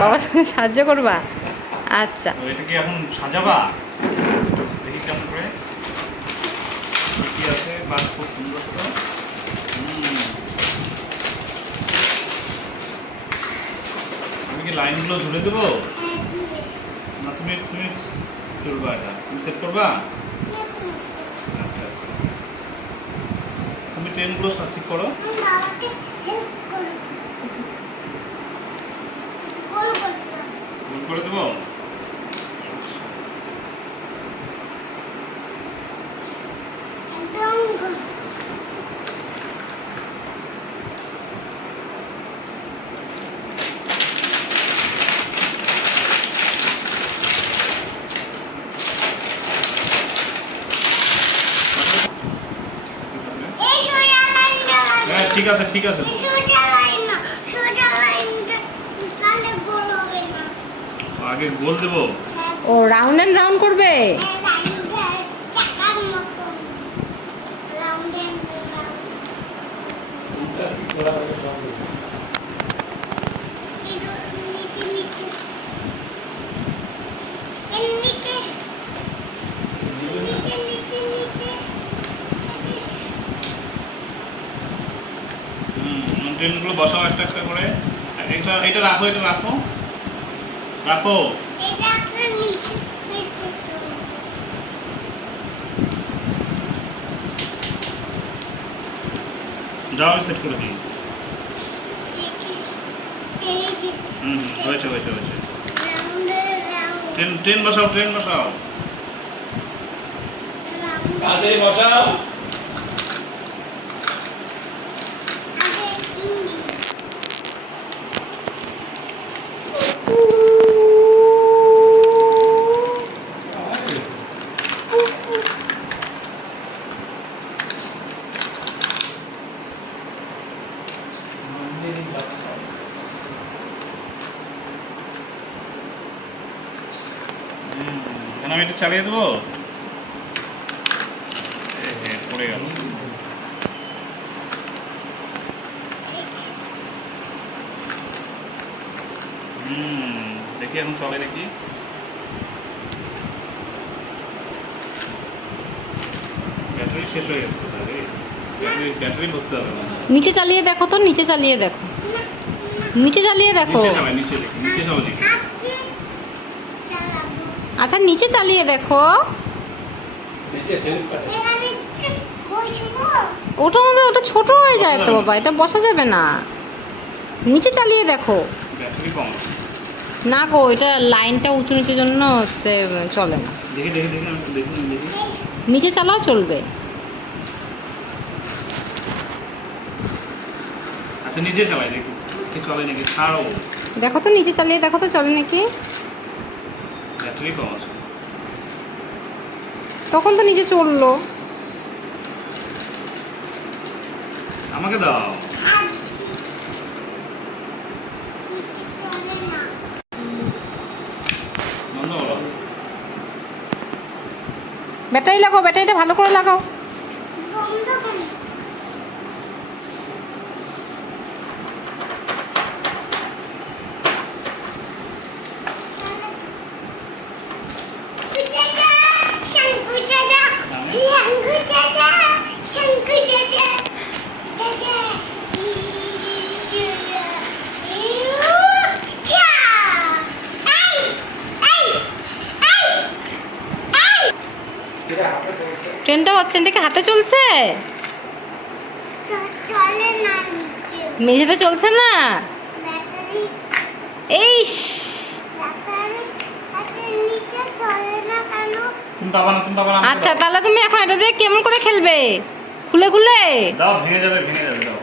বাবার সঙ্গে সাহায্য করবা? আচ্ছা, এটা কি এখন সাজাবা? দেখি কেমন করে কি আছে। বাস খুব সুন্দর তো। আমি কি লাইনগুলো ঝুলে দেবো না তুমি তুমি করবা? এটা তুমি সেট করবা? আচ্ছা আচ্ছা, তুমি ট্রেনগুলো ঠিক করো। গোল করে দেবো। হ্যাঁ ঠিক আছে ঠিক আছে। আগে গোল দেবো। ও রাউন্ড অ্যান্ড রাউন্ড করবে? ট্রেনগুলো বসাও একটা একটা করে। এটা এটা রাখো, এটা রাখো রাখো। যাও আমি সেট করে দিই। হয়েছে হয়েছে হয়েছে। ট্রেন ট্রেন বসাও, ট্রেন বসাও, তাড়াতাড়ি বসাও। আমি এটা চালিয়ে দেবো। পড়ে গেল। দেখি এখন চলে নাকি। ব্যাটারি শেষ হয়ে গেছে। ব্যাটারি ভরতে হবে। নিচে চালিয়ে দেখো তো, নিচে চালিয়ে দেখো, নিচে চালিয়ে দেখো। নিচে দেখি, নিচে যাও দেখি। আচ্ছা নিচে চালিয়ে দেখো। ওটার মধ্যে ওটা ছোট হয়ে যায় তো বাবা, এটা বসা যাবে না। নিচে চালিয়ে দেখো। ব্যাটারি কম। না গো, এটা লাইনটা উঁচু নিচের জন্য হচ্ছে চলে না। দেখি দেখি দেখি দেখি দেখি। নিচে চালাও চলবে। আচ্ছা নিচে চালাই দেখি কি চলে নাকি। ছাড়ো, দেখো তো নিচে চালিয়ে দেখো তো চলে নাকি। ব্যাটারি কম আছে। তখন তো নিচে চললো। আমাকে দাও। বন্ধ করো। ব্যাটারি লাগাও, ব্যাটারিটা ভালো করে লাগাও। ট্রেনটা কি হাতে চলছে? মেঝেতে চলছে না। এই আচ্ছা তাহলে তুমি এখন এটা দিয়ে কেমন করে খেলবে? খুলে খুলে দাও, ভেঙে যাবে ভেঙে যাবে। দাও